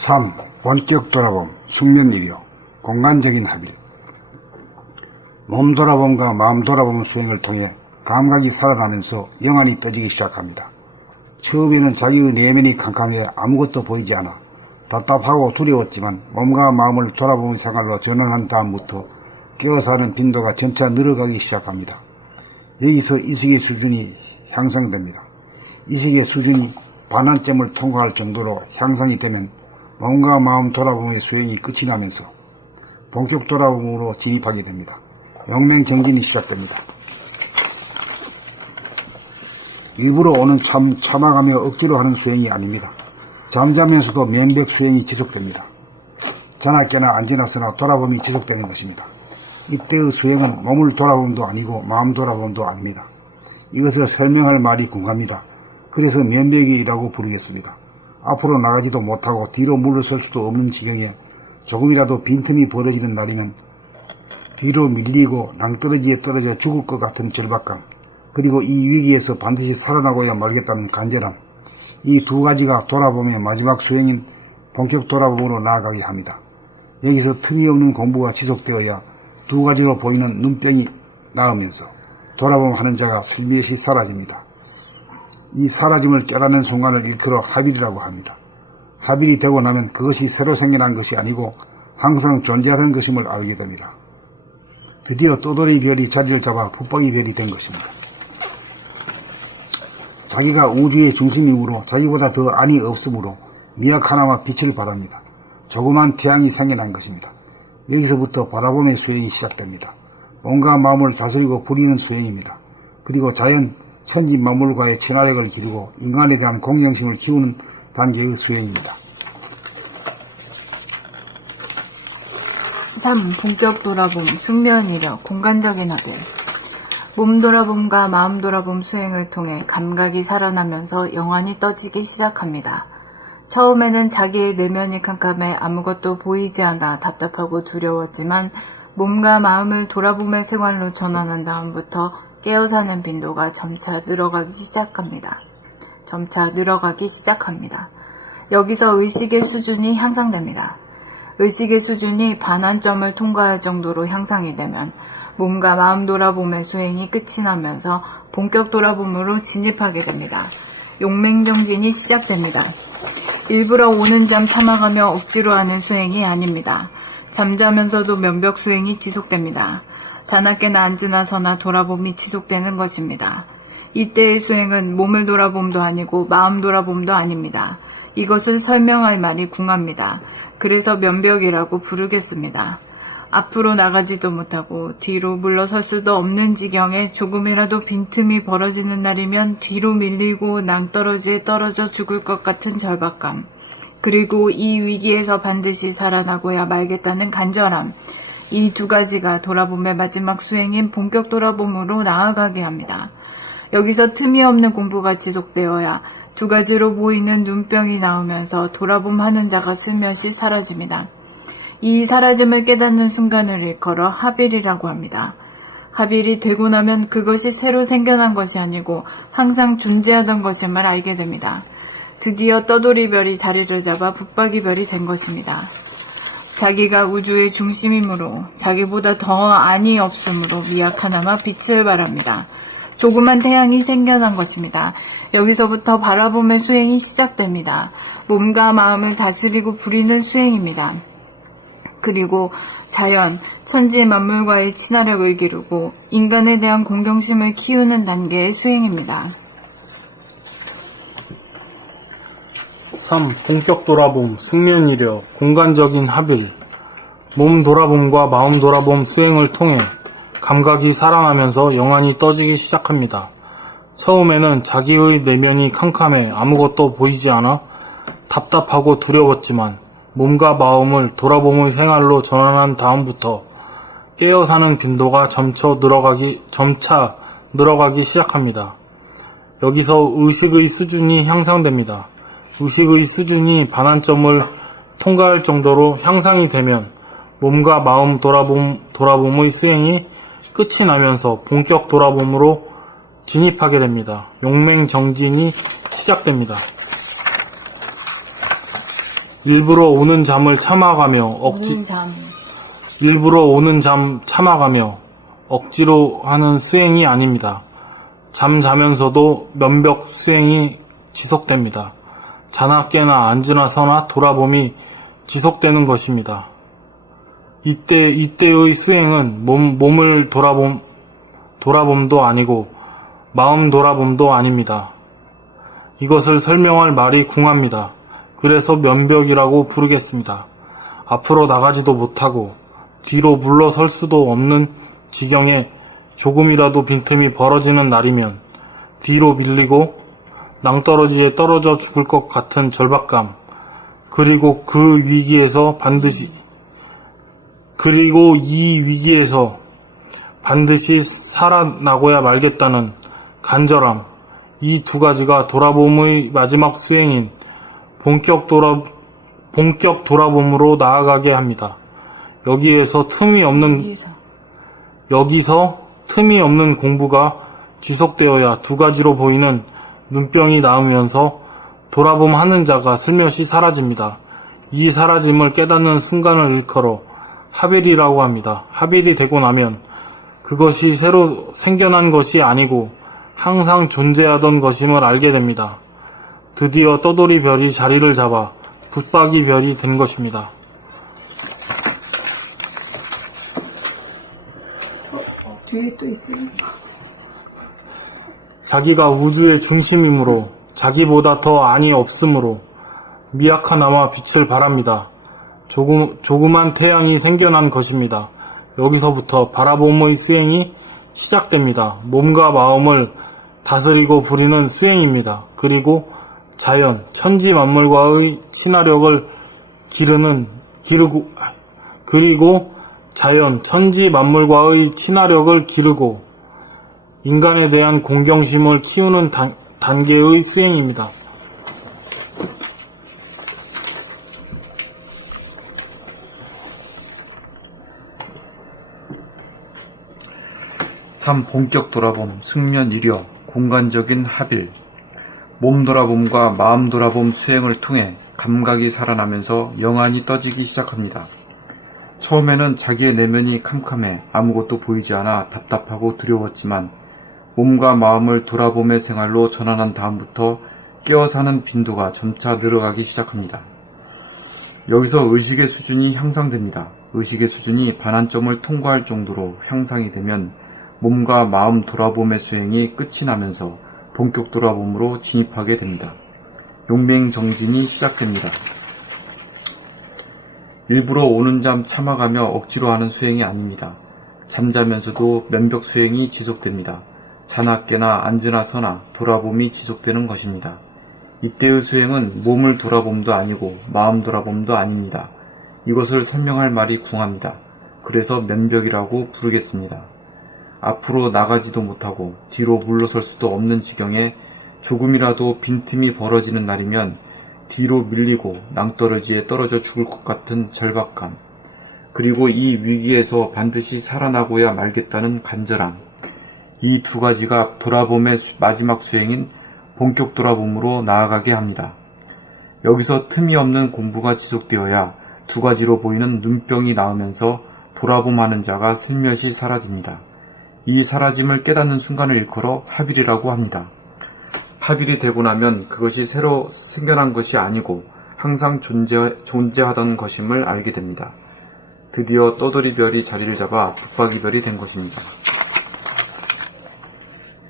3. 본격 돌아봄, 숙면리뷰, 공간적인 합일. 몸 돌아봄과 마음 돌아봄 수행을 통해 감각이 살아나면서 영안이 떠지기 시작합니다. 처음에는 자기의 내면이 캄캄해 아무것도 보이지 않아 답답하고 두려웠지만 몸과 마음을 돌아보는 생활로 전환한 다음부터 깨어서 하는 빈도가 점차 늘어가기 시작합니다. 여기서 이식의 수준이 향상됩니다. 이식의 수준이 반환점을 통과할 정도로 향상이 되면 몸과 마음 돌아봄의 수행이 끝이 나면서 본격 돌아봄으로 진입하게 됩니다. 용맹정진이 시작됩니다. 일부러 오는 참아가며 억지로 하는 수행이 아닙니다. 잠자면서도 면백 수행이 지속됩니다. 자나 깨나 안 지났으나 돌아봄이 지속되는 것입니다. 이때의 수행은 몸을 돌아봄도 아니고 마음 돌아봄도 아닙니다. 이것을 설명할 말이 궁합니다. 그래서 면백이라고 부르겠습니다. 앞으로 나가지도 못하고 뒤로 물러설 수도 없는 지경에 조금이라도 빈틈이 벌어지는 날이면 뒤로 밀리고 낭떠러지에 떨어져 죽을 것 같은 절박감, 그리고 이 위기에서 반드시 살아나고야 말겠다는 간절함, 이 두 가지가 돌아봄의 마지막 수행인 본격 돌아봄으로 나아가게 합니다. 여기서 틈이 없는 공부가 지속되어야 두 가지로 보이는 눈병이 나으면서 돌아봄하는 자가 슬며시 사라집니다. 이 사라짐을 깨닫는 순간을 일컬어 합일이라고 합니다. 합일이 되고 나면 그것이 새로 생겨난 것이 아니고 항상 존재하던 것임을 알게 됩니다. 드디어 떠돌이 별이 자리를 잡아 붙박이 별이 된 것입니다. 자기가 우주의 중심이므로 자기보다 더 안이 없으므로 미약 하나와 빛을 바랍니다. 조그만 태양이 생겨난 것입니다. 여기서부터 바라봄의 수행이 시작됩니다. 몸과 마음을 다스리고 부리는 수행입니다. 그리고 자연, 천지 만물과의 친화력을 기르고 인간에 대한 공경심을 키우는 단계의 수행입니다. 3. 본격 돌아봄, 숙면이력, 공간적인 합일. 몸 돌아봄과 마음 돌아봄 수행을 통해 감각이 살아나면서 영안이 떠지기 시작합니다. 처음에는 자기의 내면이 캄캄해 아무것도 보이지 않아 답답하고 두려웠지만 몸과 마음을 돌아봄의 생활로 전환한 다음부터 깨어 사는 빈도가 점차 늘어가기 시작합니다. 여기서 의식의 수준이 향상됩니다. 의식의 수준이 반환점을 통과할 정도로 향상이 되면 몸과 마음 돌아봄의 수행이 끝이 나면서 본격 돌아봄으로 진입하게 됩니다. 용맹정진이 시작됩니다. 일부러 오는 잠 참아가며 억지로 하는 수행이 아닙니다. 잠자면서도 면벽 수행이 지속됩니다. 자나깨나 앉으나 서나 돌아봄이 지속되는 것입니다. 이때의 수행은 몸을 돌아봄도 아니고 마음 돌아봄도 아닙니다. 이것을 설명할 말이 궁합니다. 그래서 면벽이라고 부르겠습니다. 앞으로 나가지도 못하고 뒤로 물러설 수도 없는 지경에 조금이라도 빈틈이 벌어지는 날이면 뒤로 밀리고 낭떠러지에 떨어져 죽을 것 같은 절박감, 그리고 이 위기에서 반드시 살아나고야 말겠다는 간절함, 이 두 가지가 돌아봄의 마지막 수행인 본격 돌아봄으로 나아가게 합니다. 여기서 틈이 없는 공부가 지속되어야 두 가지로 보이는 눈병이 나오면서 돌아봄하는 자가 슬며시 사라집니다. 이 사라짐을 깨닫는 순간을 일컬어 합일이라고 합니다. 합일이 되고 나면 그것이 새로 생겨난 것이 아니고 항상 존재하던 것임을 알게 됩니다. 드디어 떠돌이별이 자리를 잡아 붙박이별이 된 것입니다. 자기가 우주의 중심이므로 자기보다 더 안이 없으므로 미약 하나마 빛을 바랍니다. 조그만 태양이 생겨난 것입니다. 여기서부터 바라봄의 수행이 시작됩니다. 몸과 마음을 다스리고 부리는 수행입니다. 그리고 자연, 천지 만물과의 친화력을 기르고 인간에 대한 공경심을 키우는 단계의 수행입니다. 3. 본격 돌아봄, 숙면이력, 공간적인 합일. 몸 돌아봄과 마음 돌아봄 수행을 통해 감각이 살아나면서 영안이 떠지기 시작합니다. 처음에는 자기의 내면이 캄캄해 아무것도 보이지 않아 답답하고 두려웠지만 몸과 마음을 돌아봄의 생활로 전환한 다음부터 깨어 사는 빈도가 점차 늘어가기 시작합니다. 여기서 의식의 수준이 향상됩니다. 의식의 수준이 반환점을 통과할 정도로 향상이 되면 몸과 마음 돌아봄의 수행이 끝이 나면서 본격 돌아봄으로 진입하게 됩니다. 용맹정진이 시작됩니다. 일부러 오는 잠을 참아가며 억지로 하는 수행이 아닙니다. 잠자면서도 면벽 수행이 지속됩니다. 자나 깨나 앉으나 서나 돌아봄이 지속되는 것입니다. 이때의 수행은 몸을 돌아봄도 아니고 마음 돌아봄도 아닙니다. 이것을 설명할 말이 궁합니다. 그래서 면벽이라고 부르겠습니다. 앞으로 나가지도 못하고 뒤로 물러설 수도 없는 지경에 조금이라도 빈틈이 벌어지는 날이면 뒤로 밀리고 낭떠러지에 떨어져 죽을 것 같은 절박감, 그리고 이 위기에서 반드시 살아나고야 말겠다는 간절함, 이 두 가지가 돌아봄의 마지막 수행인 본격 돌아봄으로 나아가게 합니다. 여기서 틈이 없는 공부가 지속되어야 두 가지로 보이는 눈병이 나으면서 돌아봄하는 자가 슬며시 사라집니다. 이 사라짐을 깨닫는 순간을 일컬어 하빌이라고 합니다. 하빌이 되고 나면 그것이 새로 생겨난 것이 아니고 항상 존재하던 것임을 알게 됩니다. 드디어 떠돌이 별이 자리를 잡아 붙박이 별이 된 것입니다. 뒤에 또 있어요. 자기가 우주의 중심이므로 자기보다 더 안이 없으므로 미약하나마 빛을 바랍니다. 조그만 태양이 생겨난 것입니다. 여기서부터 바라봄의 수행이 시작됩니다. 몸과 마음을 다스리고 부리는 수행입니다. 그리고 자연, 천지 만물과의 친화력을 기르고 인간에 대한 공경심을 키우는 단계의 수행입니다. 본격 돌아봄, 승면 이려, 공간적인 합일. 몸 돌아봄과 마음 돌아봄 수행을 통해 감각이 살아나면서 영안이 떠지기 시작합니다. 처음에는 자기의 내면이 캄캄해 아무것도 보이지 않아 답답하고 두려웠지만 몸과 마음을 돌아봄의 생활로 전환한 다음부터 깨어 사는 빈도가 점차 늘어가기 시작합니다. 여기서 의식의 수준이 향상됩니다. 의식의 수준이 반환점을 통과할 정도로 향상이 되면 몸과 마음 돌아봄의 수행이 끝이 나면서 본격 돌아봄으로 진입하게 됩니다. 용맹정진이 시작됩니다. 일부러 오는 잠 참아가며 억지로 하는 수행이 아닙니다. 잠자면서도 면벽 수행이 지속됩니다. 자나 깨나 앉으나 서나 돌아봄이 지속되는 것입니다. 이때의 수행은 몸을 돌아봄도 아니고 마음 돌아봄도 아닙니다. 이것을 설명할 말이 궁합니다. 그래서 면벽이라고 부르겠습니다. 앞으로 나가지도 못하고 뒤로 물러설 수도 없는 지경에 조금이라도 빈틈이 벌어지는 날이면 뒤로 밀리고 낭떠러지에 떨어져 죽을 것 같은 절박감, 그리고 이 위기에서 반드시 살아나고야 말겠다는 간절함, 이 두 가지가 돌아봄의 마지막 수행인 본격 돌아봄으로 나아가게 합니다. 여기서 틈이 없는 공부가 지속되어야 두 가지로 보이는 눈병이 나으면서 돌아봄하는 자가 슬며시 사라집니다. 이 사라짐을 깨닫는 순간을 일컬어 하빌이라고 합니다. 하빌이 되고 나면 그것이 새로 생겨난 것이 아니고 항상 존재하던 것임을 알게 됩니다. 드디어 떠돌이 별이 자리를 잡아 붙박이 별이 된 것입니다.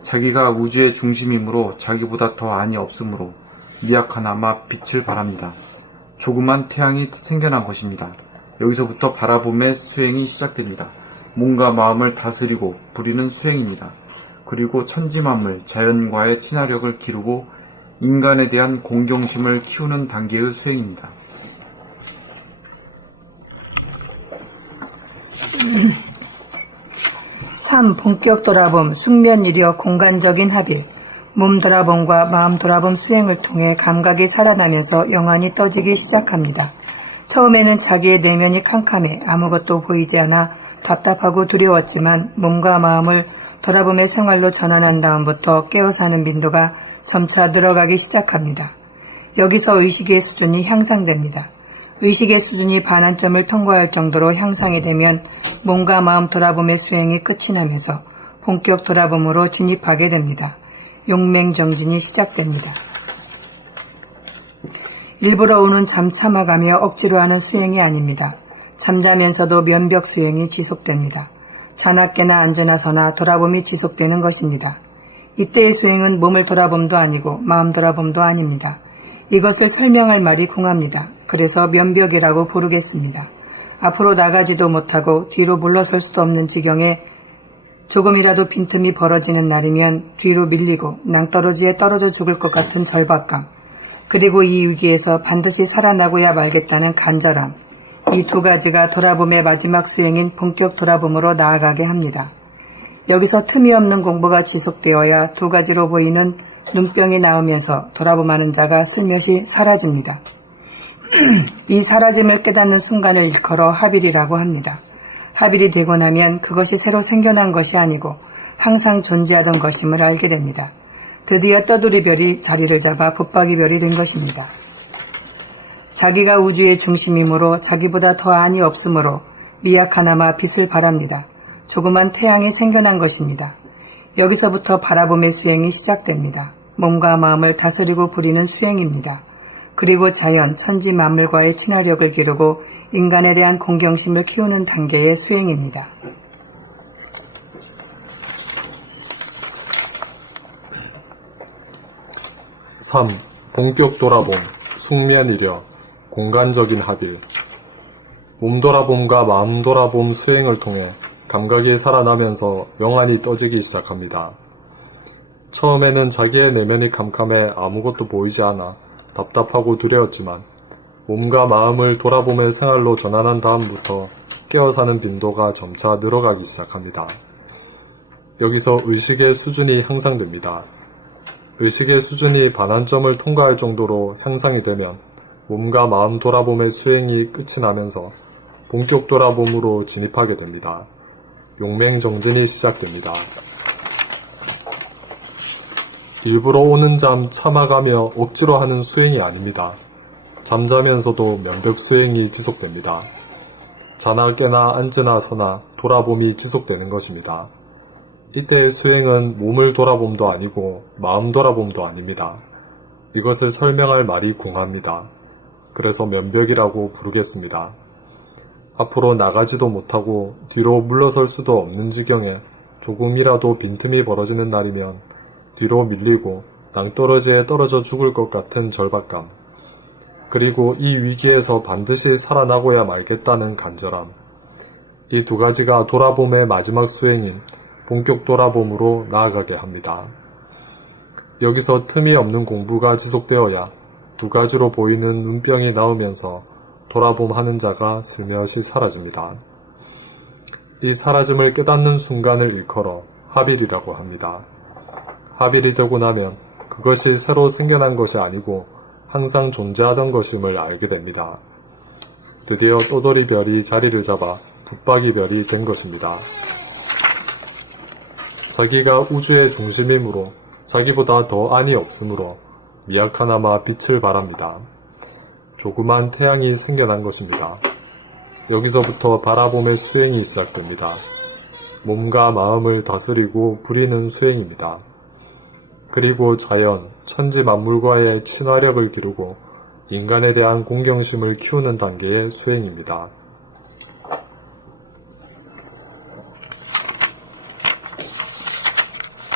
자기가 우주의 중심이므로 자기보다 더 안이 없으므로 미약하나마 빛을 바랍니다. 조그만 태양이 생겨난 것입니다. 여기서부터 바라봄의 수행이 시작됩니다. 몸과 마음을 다스리고 부리는 수행입니다. 그리고 천지만물, 자연과의 친화력을 기르고 인간에 대한 공경심을 키우는 단계의 수행입니다. 본격 돌아봄, 숙면 이려 공간적인 합일. 몸 돌아봄과 마음 돌아봄 수행을 통해 감각이 살아나면서 영안이 떠지기 시작합니다. 처음에는 자기의 내면이 캄캄해 아무것도 보이지 않아 답답하고 두려웠지만 몸과 마음을 돌아봄의 생활로 전환한 다음부터 깨어 사는 빈도가 점차 늘어가기 시작합니다. 여기서 의식의 수준이 향상됩니다. 의식의 수준이 반환점을 통과할 정도로 향상이 되면 몸과 마음 돌아봄의 수행이 끝이 나면서 본격 돌아봄으로 진입하게 됩니다. 용맹정진이 시작됩니다. 일부러 오는 잠 참아가며 억지로 하는 수행이 아닙니다. 잠자면서도 면벽 수행이 지속됩니다. 자나 깨나 앉으나 서나 돌아봄이 지속되는 것입니다. 이때의 수행은 몸을 돌아봄도 아니고 마음 돌아봄도 아닙니다. 이것을 설명할 말이 궁합니다. 그래서 면벽이라고 부르겠습니다. 앞으로 나가지도 못하고 뒤로 물러설 수도 없는 지경에 조금이라도 빈틈이 벌어지는 날이면 뒤로 밀리고 낭떠러지에 떨어져 죽을 것 같은 절박감, 그리고 이 위기에서 반드시 살아나고야 말겠다는 간절함, 이 두 가지가 돌아봄의 마지막 수행인 본격 돌아봄으로 나아가게 합니다. 여기서 틈이 없는 공부가 지속되어야 두 가지로 보이는 눈병이 나오면서 돌아봄하는 자가 슬며시 사라집니다. 이 사라짐을 깨닫는 순간을 일컬어 합일이라고 합니다. 합일이 되고 나면 그것이 새로 생겨난 것이 아니고 항상 존재하던 것임을 알게 됩니다. 드디어 떠돌이별이 자리를 잡아 붙박이별이 된 것입니다. 자기가 우주의 중심이므로 자기보다 더 안이 없으므로 미약하나마 빛을 바랍니다. 조그만 태양이 생겨난 것입니다. 여기서부터 바라봄의 수행이 시작됩니다. 몸과 마음을 다스리고 부리는 수행입니다. 그리고 자연, 천지 만물과의 친화력을 기르고 인간에 대한 공경심을 키우는 단계의 수행입니다. (3) 본격 돌아봄, 숙면이려, 공간적인 합일. 몸 돌아봄과 마음 돌아봄 수행을 통해 감각이 살아나면서 명안이 떠지기 시작합니다. 처음에는 자기의 내면이 캄캄해 아무것도 보이지 않아 답답하고 두려웠지만 몸과 마음을 돌아봄의 생활로 전환한 다음부터 깨어 사는 빈도가 점차 늘어가기 시작합니다. 여기서 의식의 수준이 향상됩니다. 의식의 수준이 반환점을 통과할 정도로 향상이 되면 몸과 마음 돌아봄의 수행이 끝이 나면서 본격 돌아봄으로 진입하게 됩니다. 용맹정진이 시작됩니다. 일부러 오는 잠 참아가며 억지로 하는 수행이 아닙니다. 잠자면서도 면벽 수행이 지속됩니다. 자나 깨나 앉으나 서나 돌아봄이 지속되는 것입니다. 이때의 수행은 몸을 돌아봄도 아니고 마음 돌아봄도 아닙니다. 이것을 설명할 말이 궁합니다. 그래서 면벽이라고 부르겠습니다. 앞으로 나가지도 못하고 뒤로 물러설 수도 없는 지경에 조금이라도 빈틈이 벌어지는 날이면 뒤로 밀리고 낭떠러지에 떨어져 죽을 것 같은 절박감, 그리고 이 위기에서 반드시 살아나고야 말겠다는 간절함, 이 두 가지가 돌아봄의 마지막 수행인 본격 돌아봄으로 나아가게 합니다. 여기서 틈이 없는 공부가 지속되어야 두 가지로 보이는 눈병이 나오면서 돌아봄하는 자가 슬며시 사라집니다. 이 사라짐을 깨닫는 순간을 일컬어 합일이라고 합니다. 합일이 되고 나면 그것이 새로 생겨난 것이 아니고 항상 존재하던 것임을 알게 됩니다. 드디어 떠돌이별이 자리를 잡아 붙박이별이 된 것입니다. 자기가 우주의 중심이므로 자기보다 더 안이 없으므로 미약하나마 빛을 바랍니다. 조그만 태양이 생겨난 것입니다. 여기서부터 바라봄의 수행이 시작됩니다. 몸과 마음을 다스리고 부리는 수행입니다. 그리고 자연, 천지 만물과의 친화력을 기르고 인간에 대한 공경심을 키우는 단계의 수행입니다.